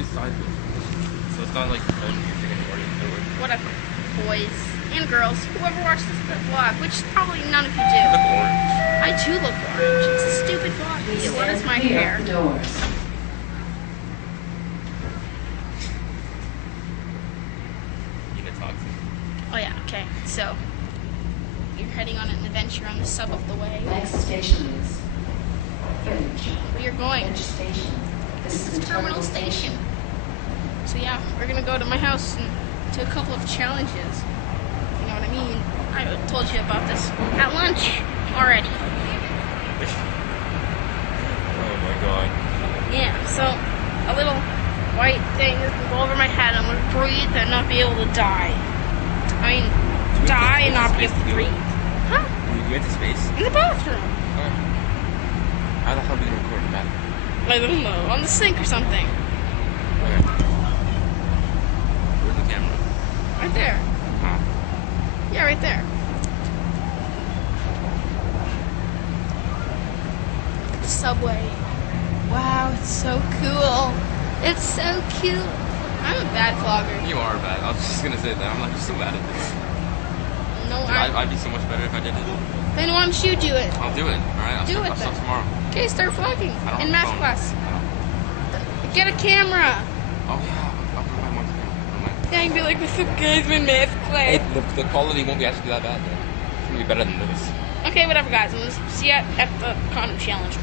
It's sideways. So it's not like confusing anymore. Whatever, boys and girls, whoever watches the vlog, which probably none of you do. You look orange. I do look orange. It's a stupid vlog. So what is my hair? Oh yeah, okay. So you're heading on an adventure on the sub of the way. Next station is Village. Where you're going. Village Station. This is Terminal Station. So yeah, we're gonna go to my house and do a couple of challenges. You know what I mean? I told you about this at lunch already. Oh my god. Yeah, so a little white thing is gonna go over my head. I'm gonna breathe and not be able to die. I mean, die and not be able to breathe. Huh? You went to space? In the bathroom. How the hell are we gonna record in the bathroom? I don't know. On the sink or something. Okay. Where's the camera? Right there. Huh? Yeah, right there. The subway. Wow, it's so cool. It's so cool. I'm a bad vlogger. You are bad. I was just gonna say that. I'm not just so bad at this. No, Dude, I'd be so much better if I did it. Then why don't you do it? I'll do it. Alright? I'll start tomorrow. Okay, start vlogging I don't in have math a phone. class. I don't. Get a camera. Oh yeah. I'll put my mom's camera. Yeah, and be like, what's up guys, I'm in math Hey, class. the quality won't be actually that bad though. It's gonna be better than this. Okay, whatever guys, I'm gonna see you at the condom challenge.